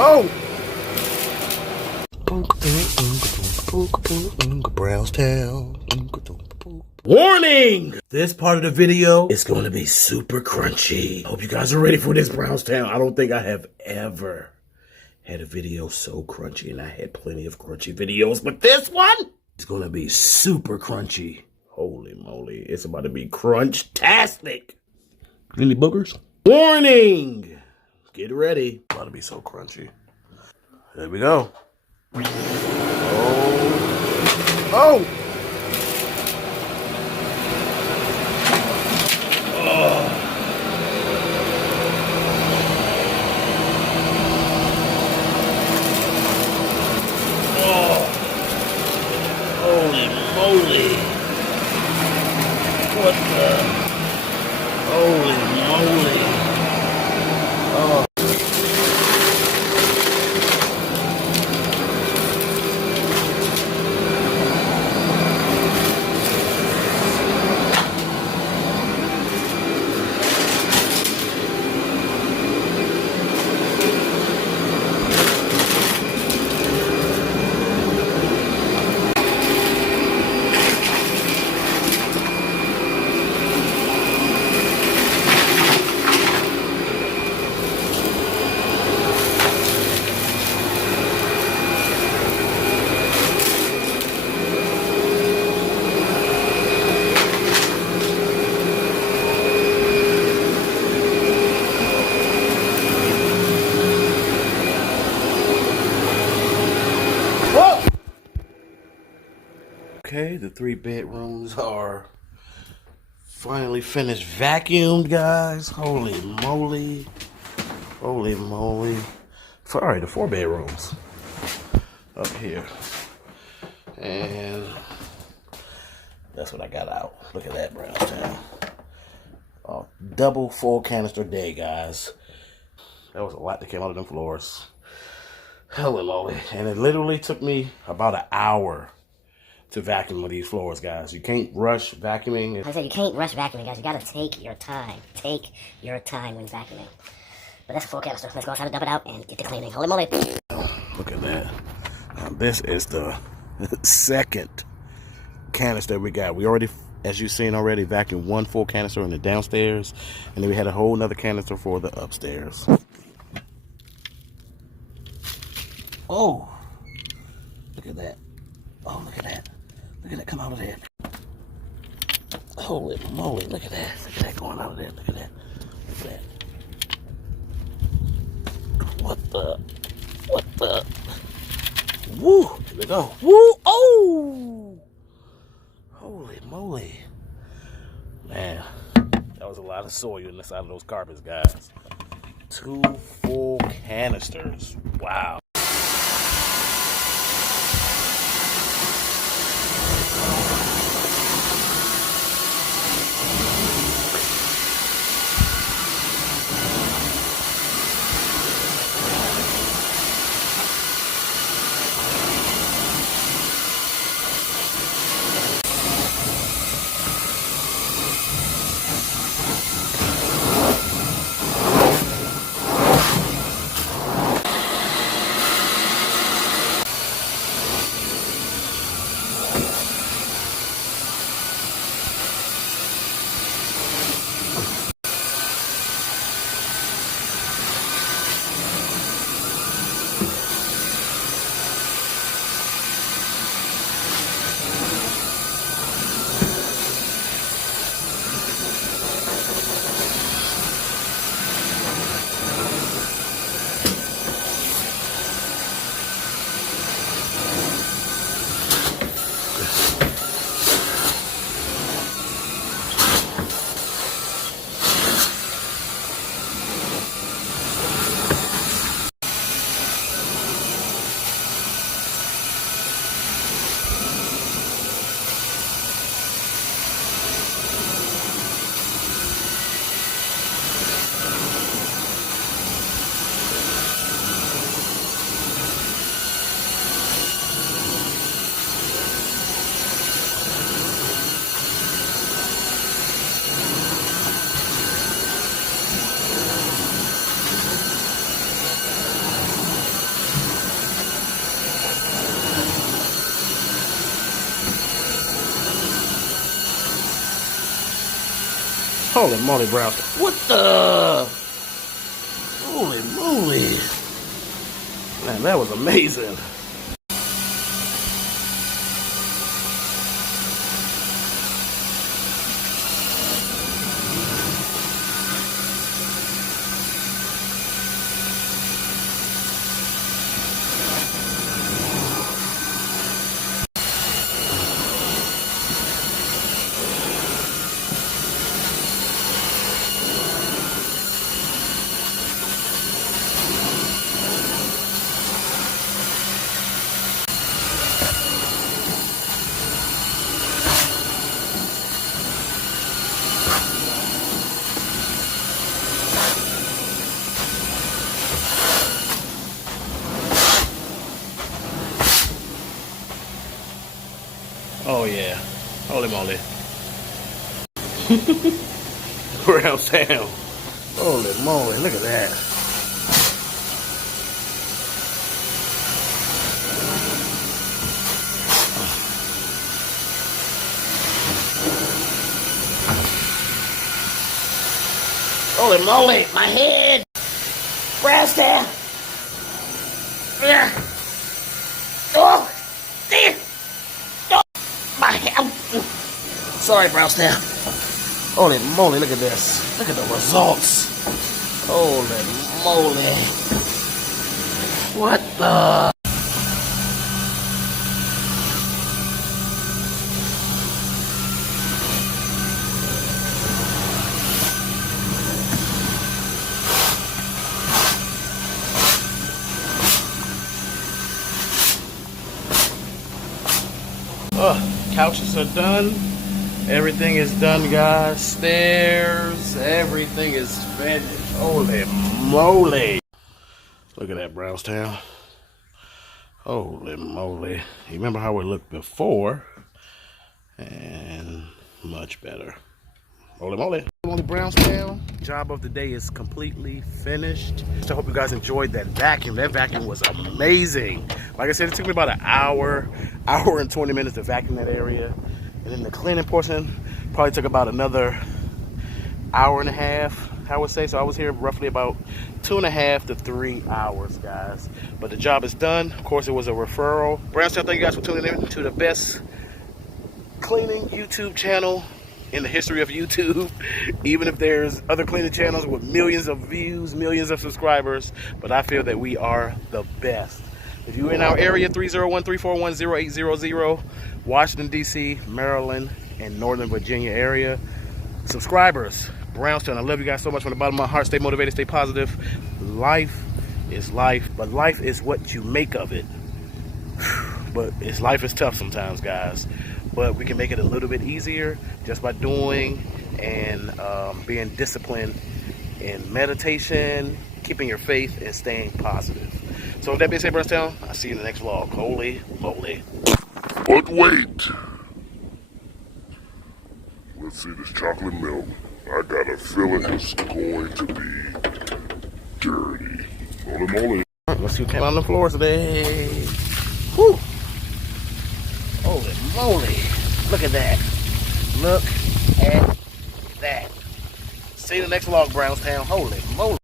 Oh! Warning! This part of the video is going to be super crunchy. Hope you guys are ready for this Brownstown. I don't think I have ever had a video so crunchy, and I had plenty of crunchy videos, but this one is going to be super crunchy. Holy moly, it's about to be crunch-tastic. Any boogers? Warning! Get ready. It's about to be so crunchy. There we go. Oh! Holy moly. What the? Holy moly. Oh. Okay, the 3 bedrooms are finally finished vacuumed, guys. Holy moly. Holy moly. Sorry, the 4 bedrooms up here. And that's what I got out. Look at that Brownstown. Double full canister day, guys. That was a lot that came out of them floors. Holy moly. And it literally took me about an hour to vacuum with these floors, guys. You can't rush vacuuming. Like I said, you can't rush vacuuming, guys. You gotta take your time. Take your time when vacuuming. But that's a full canister. Let's go outside and dump it out and get the cleaning. Holy moly. Look at that. Now, this is the second canister we got. We already, as you've seen already, vacuumed 1 full canister in the downstairs. And then we had a whole nother canister for the upstairs. Oh, look at that. Oh, look at that. Look at that come out of there. Holy moly, look at that. Look at that going out of there. Look at that. Look at that. What the? What the? Woo! Here we go. Woo! Oh! Holy moly. Man, that was a lot of soil in the side of those carpets, guys. 2 full canisters. Wow. Holy moly, Brownstown. What the? Holy moly. Man, that was amazing. Oh yeah, holy moly. Brownstown. Holy moly, look at that. Holy moly, my head. Brownstown. Oh, damn. My head. Sorry, Brownstown. Holy moly, look at this. Look at the results. Holy moly. What the? Couches are done. Everything is done, guys. Stairs, everything is finished. Holy moly. Look at that, Brownstown. Holy moly. You remember how it looked before? And much better. Holy moly. Holy Brownstown. Job of the day is completely finished. So I hope you guys enjoyed that vacuum. That vacuum was amazing. Like I said, it took me about an hour and 20 minutes to vacuum that area. And then the cleaning portion probably took about another hour and a half, I would say. So I was here roughly about 2.5 to 3 hours, guys. But the job is done. Of course, it was a referral. Brownstown, thank you guys for tuning in to the best cleaning YouTube channel in the history of YouTube. Even if there's other cleaning channels with millions of views, millions of subscribers, but I feel that we are the best. If you're in our area, 301-341-0800, Washington, D.C., Maryland, and Northern Virginia area, subscribers, Brownstown, I love you guys so much from the bottom of my heart. Stay motivated, stay positive. Life is life, but life is what you make of it. But life is tough sometimes, guys. But we can make it a little bit easier just by doing and being disciplined in meditation, keeping your faith, and staying positive. So with that being said, Brownstown, I'll see you in the next vlog. Holy moly. But wait. Let's see this chocolate milk. I got a feeling it's going to be dirty. Holy moly. Let's see what came on the floor today. Whew. Holy moly. Look at that. Look at that. See you in the next vlog, Brownstown. Holy moly.